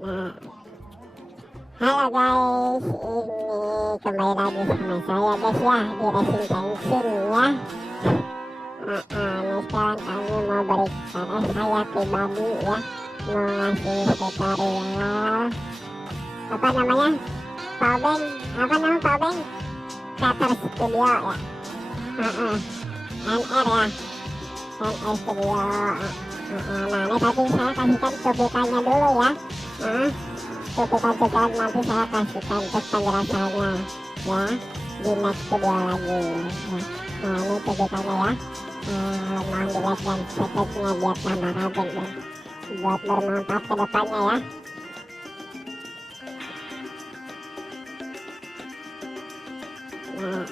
Nah, halo guys, ini kembali lagi sama saya guys ya di Racing Tensin ya. Ini sekarang kami mau berikan, saya pribadi ya mau ngasih tutorial apa namanya, Powerbank, apa nama Powerbank Creator Studio ya. NR ya, NR Studio. Nah ini tadi saya kasihkan cuplikannya dulu ya. Cuplikan nanti saya kasihkan untuk penjelasannya ya di next video lagi ya. Nah ini cuplikannya ya. Mohon di like dan subscribe-nya biar tambah rajin dan buat bermanfaat ke depannya ya. Nah